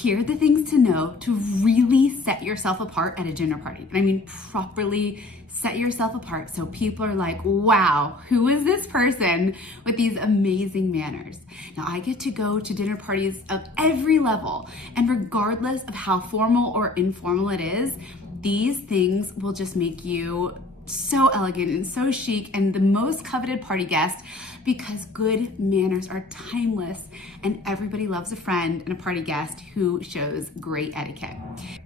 here are the things to know to really set yourself apart at a dinner party. And I mean, properly set yourself apart so people are like, wow, who is this person with these amazing manners? Now, I get to go to dinner parties of every level, and regardless of how formal or informal it is, these things will just make you so elegant and so chic and the most coveted party guest, because good manners are timeless and everybody loves a friend and a party guest who shows great etiquette.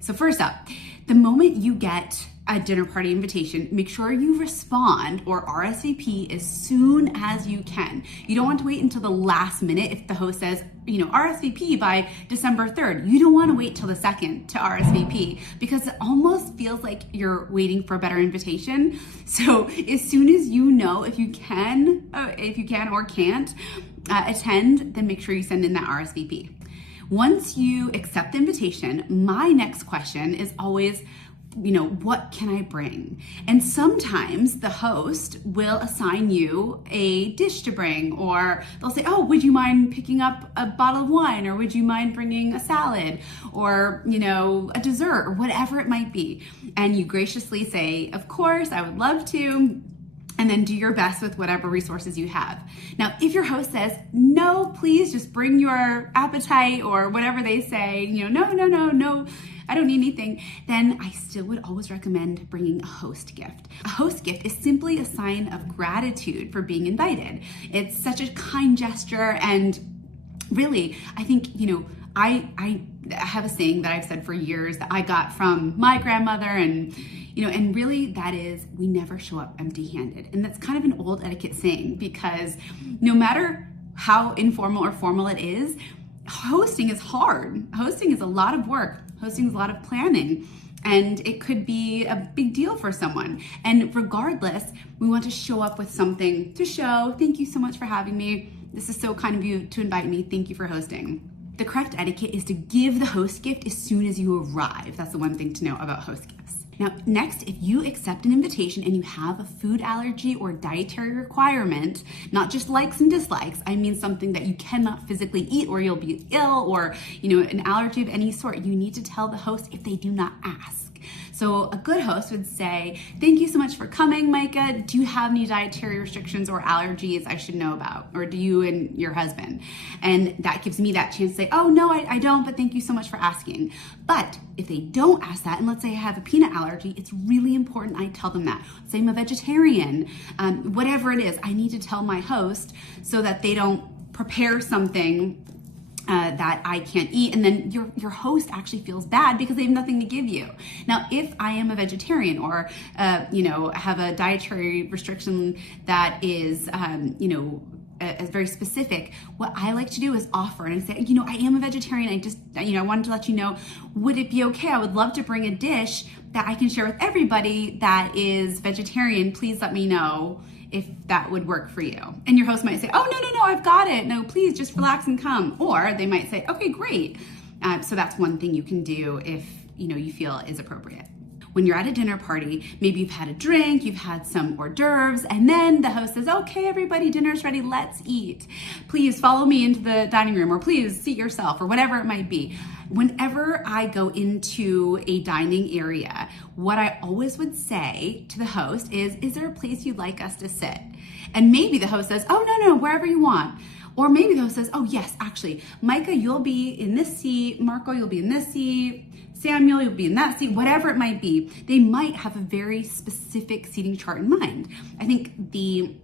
So first up, the moment you get a dinner party invitation, make sure you respond or RSVP as soon as you can. You don't want to wait until the last minute if the host says, RSVP by December 3rd. You don't want to wait till the second to RSVP because it almost feels like you're waiting for a better invitation. So as soon as you know if you can or can't attend, then make sure you send in that RSVP. Once you accept the invitation, my next question is always, what can I bring? And sometimes the host will assign you a dish to bring, or they'll say, oh, would you mind picking up a bottle of wine? Or would you mind bringing a salad? Or, a dessert, or whatever it might be. And you graciously say, of course, I would love to. And then do your best with whatever resources you have. Now, if your host says, no, please just bring your appetite or whatever they say, no, I don't need anything, then I still would always recommend bringing a host gift. A host gift is simply a sign of gratitude for being invited. It's such a kind gesture, and really, I think, I have a saying that I've said for years that I got from my grandmother, and really that is, we never show up empty-handed. And that's kind of an old etiquette saying, because no matter how informal or formal it is, hosting is hard. Hosting is a lot of work. Hosting is a lot of planning, and it could be a big deal for someone. And regardless, we want to show up with something to show, thank you so much for having me. This is so kind of you to invite me. Thank you for hosting. The correct etiquette is to give the host gift as soon as you arrive. That's the one thing to know about host gifts. Now, next, if you accept an invitation and you have a food allergy or dietary requirement, not just likes and dislikes, I mean something that you cannot physically eat or you'll be ill, or an allergy of any sort, you need to tell the host if they do not ask. So a good host would say, thank you so much for coming, Myka. Do you have any dietary restrictions or allergies I should know about? Or do you and your husband? And that gives me that chance to say, oh, no, I don't, but thank you so much for asking. But if they don't ask that, and let's say I have a peanut allergy, it's really important I tell them that. Say I'm a vegetarian, whatever it is, I need to tell my host so that they don't prepare something that I can't eat, and then your host actually feels bad because they have nothing to give you. Now, if I am a vegetarian or have a dietary restriction that is as very specific, what I like to do is offer, and I say, I am a vegetarian. I wanted to let you know, would it be okay? I would love to bring a dish that I can share with everybody that is vegetarian. Please let me know if that would work for you. And your host might say, oh, no, I've got it. No, please just relax and come. Or they might say, okay, great. So that's one thing you can do if you feel is appropriate. When you're at a dinner party, maybe you've had a drink, you've had some hors d'oeuvres, and then the host says, okay, everybody, dinner's ready, let's eat. Please follow me into the dining room, or please seat yourself, or whatever it might be. Whenever I go into a dining area, what I always would say to the host is there a place you'd like us to sit? And maybe the host says, oh, no, wherever you want. Or maybe the host says, oh, yes, actually, Myka, you'll be in this seat. Marco, you'll be in this seat. Samuel, you'll be in that seat, whatever it might be. They might have a very specific seating chart in mind. I think the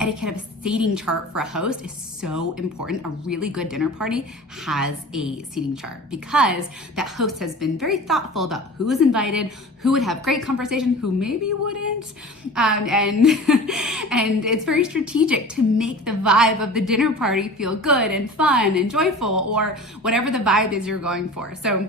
etiquette of a seating chart for a host is so important. A really good dinner party has a seating chart because that host has been very thoughtful about who is invited, who would have great conversation, who maybe wouldn't, and it's very strategic to make the vibe of the dinner party feel good and fun and joyful, or whatever the vibe is you're going for. So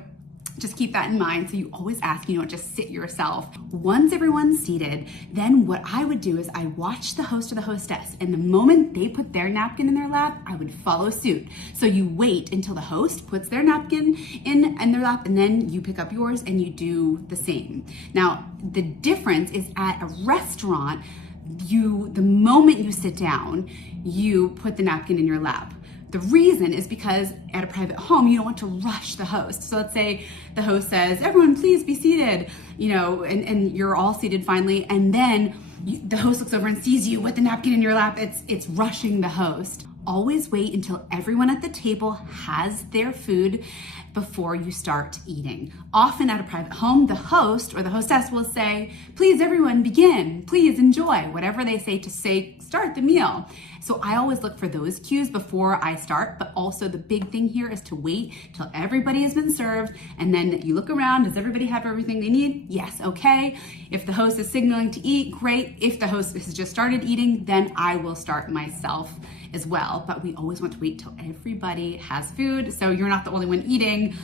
just keep that in mind. So you always ask, just sit yourself. Once everyone's seated, then what I would do is I watch the host or the hostess, and the moment they put their napkin in their lap, I would follow suit. So you wait until the host puts their napkin in their lap, and then you pick up yours and you do the same. Now, the difference is at a restaurant, the moment you sit down, you put the napkin in your lap. The reason is because at a private home, you don't want to rush the host. So let's say the host says, everyone please be seated, and you're all seated finally. And then the host looks over and sees you with the napkin in your lap. It's rushing the host. Always wait until everyone at the table has their food before you start eating. Often at a private home, the host or the hostess will say, please everyone begin, please enjoy, whatever they say to say, start the meal. So I always look for those cues before I start, but also the big thing here is to wait till everybody has been served, and then you look around, does everybody have everything they need? Yes, okay. If the host is signaling to eat, great. If the host has just started eating, then I will start myself as well. But we always want to wait till everybody has food, so you're not the only one eating.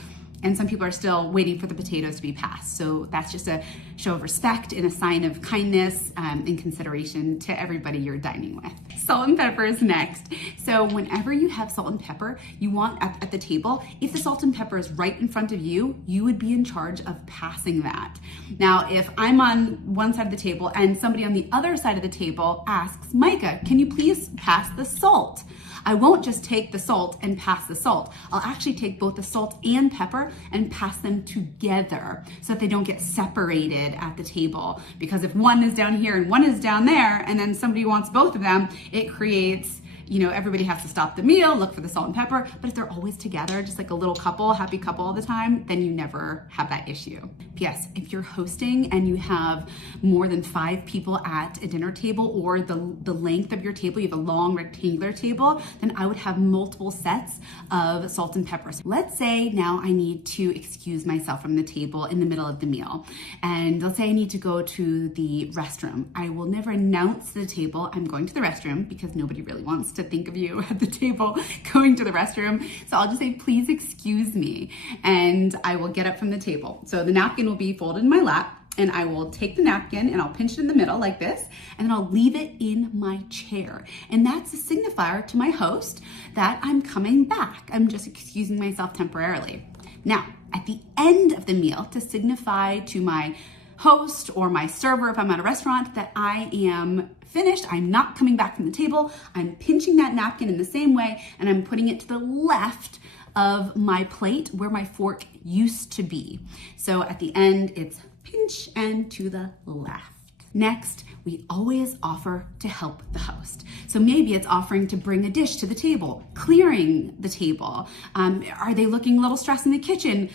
And some people are still waiting for the potatoes to be passed. So that's just a show of respect and a sign of kindness and consideration to everybody you're dining with. Salt and pepper is next. So whenever you have salt and pepper, you want at the table, if the salt and pepper is right in front of you, you would be in charge of passing that. Now, if I'm on one side of the table and somebody on the other side of the table asks, Myka, can you please pass the salt? I won't just take the salt and pass the salt. I'll actually take both the salt and pepper and pass them together so that they don't get separated at the table. Because if one is down here and one is down there, and then somebody wants both of them, it creates, everybody has to stop the meal, look for the salt and pepper. But if they're always together, just like a little couple, happy couple all the time, then you never have that issue. P.S. If you're hosting and you have more than 5 people at a dinner table, or the length of your table, you have a long rectangular table, then I would have multiple sets of salt and pepper. Let's say now I need to excuse myself from the table in the middle of the meal. And let's say I need to go to the restroom. I will never announce to the table I'm going to the restroom, because nobody really wants to think of you at the table going to the restroom. So I'll just say, please excuse me. And I will get up from the table. So the napkin will be folded in my lap, and I will take the napkin and I'll pinch it in the middle like this, and then I'll leave it in my chair. And that's a signifier to my host that I'm coming back. I'm just excusing myself temporarily. Now, at the end of the meal, to signify to my host or my server, if I'm at a restaurant, that I am finished, I'm not coming back from the table, I'm pinching that napkin in the same way, and I'm putting it to the left of my plate where my fork used to be. So at the end, it's pinch and to the left. Next, we always offer to help the host. So maybe it's offering to bring a dish to the table, clearing the table. Are they looking a little stressed in the kitchen?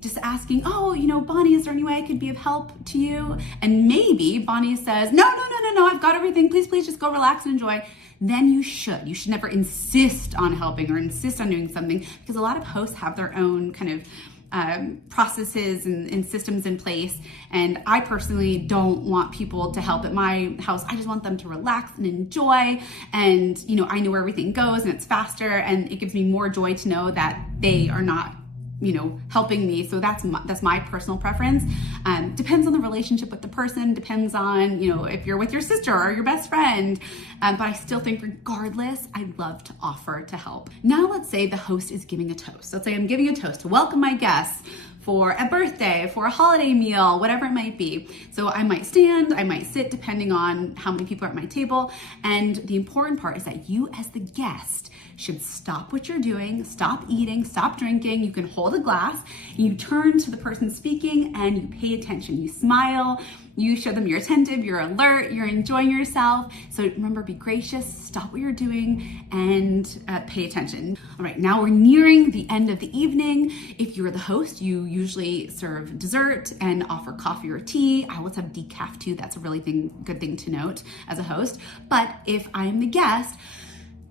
Just asking, Bonnie, is there any way I could be of help to you? And maybe Bonnie says, no, I've got everything. Please just go relax and enjoy. Then you should never insist on helping or insist on doing something, because a lot of hosts have their own kind of processes and systems in place. And I personally don't want people to help at my house. I just want them to relax and enjoy. And, I know where everything goes and it's faster, and it gives me more joy to know that they are not helping me. So that's my personal preference. Depends on the relationship with the person, depends on, if you're with your sister or your best friend. But I still think regardless, I'd love to offer to help. Now let's say the host is giving a toast. Let's say I'm giving a toast to welcome my guests for a birthday, for a holiday meal, whatever it might be. So I might stand, I might sit, depending on how many people are at my table. And the important part is that you as the guest should stop what you're doing, stop eating, stop drinking. You can hold a glass, you turn to the person speaking, and you pay attention. You smile, you show them you're attentive, you're alert, you're enjoying yourself. So remember, be gracious, stop what you're doing, and pay attention. All right, now we're nearing the end of the evening. If you're the host, you usually serve dessert and offer coffee or tea. I always have decaf too. That's a really good thing to note as a host. But if I'm the guest,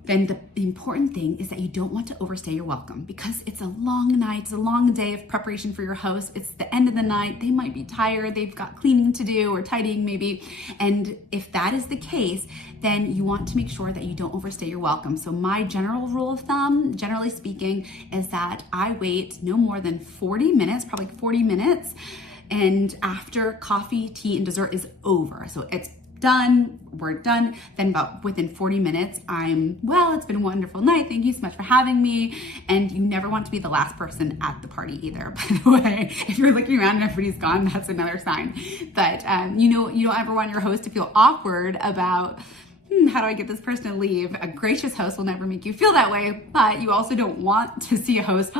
then the important thing is that you don't want to overstay your welcome, because it's a long night, it's a long day of preparation for your host. It's the end of the night, they might be tired, they've got cleaning to do or tidying maybe. And if that is the case, then you want to make sure that you don't overstay your welcome. So my general rule of thumb, generally speaking, is that I wait no more than 40 minutes, probably 40 minutes, and after coffee, tea, and dessert is over. So it's done, we're done, then about within 40 minutes, it's been a wonderful night, thank you so much for having me. And you never want to be the last person at the party either, by the way. If you're looking around and everybody's gone, that's another sign. But you don't ever want your host to feel awkward about, how do I get this person to leave? A gracious host will never make you feel that way, but you also don't want to see a host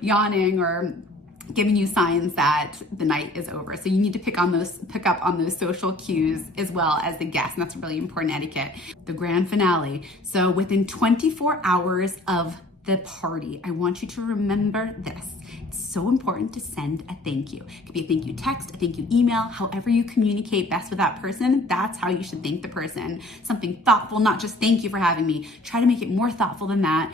yawning or giving you signs that the night is over. So you need to pick up on those social cues as well as the guest, and that's really important etiquette. The grand finale. So within 24 hours of the party, I want you to remember this. It's so important to send a thank you. It could be a thank you text, a thank you email, however you communicate best with that person, that's how you should thank the person. Something thoughtful, not just thank you for having me. Try to make it more thoughtful than that.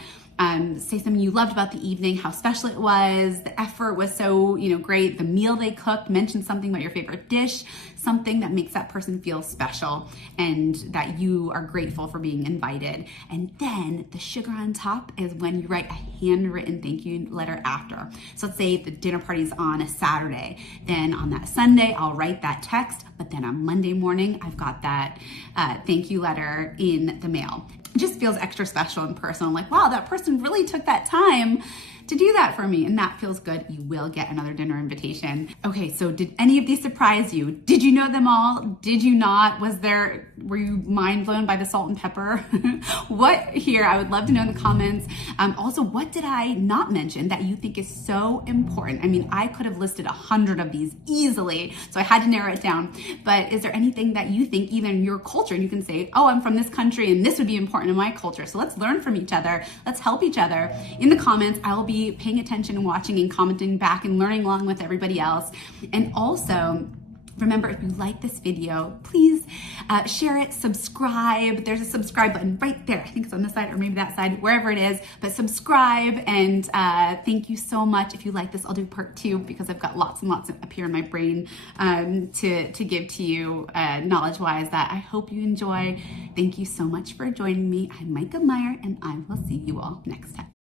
Say something you loved about the evening, how special it was, the effort was so, great, the meal they cooked, mention something about your favorite dish, something that makes that person feel special and that you are grateful for being invited. And then the sugar on top is when you write a handwritten thank you letter after. So let's say the dinner party's on a Saturday, then on that Sunday, I'll write that text, but then on Monday morning, I've got that thank you letter in the mail. It just feels extra special and personal. Like, wow, that person really took that time to do that for me, and that feels good. You will get another dinner invitation. Okay, so did any of these surprise you? Did you know them all? Did you not? Were you mind blown by the salt and pepper? What here? I would love to know in the comments. Also, what did I not mention that you think is so important? I mean, I could have listed 100 of these easily, so I had to narrow it down. But is there anything that you think, even in your culture, and you can say, oh, I'm from this country and this would be important in my culture. So let's learn from each other. Let's help each other. In the comments, I will be paying attention and watching and commenting back and learning along with everybody else. And also, remember, if you like this video, please share it, subscribe. There's a subscribe button right there. I think it's on this side or maybe that side, wherever it is. But subscribe, and thank you so much. If you like this, I'll do part 2 because I've got lots and lots up here in my brain to give to you knowledge-wise that I hope you enjoy. Thank you so much for joining me. I'm Myka Meier, and I will see you all next time.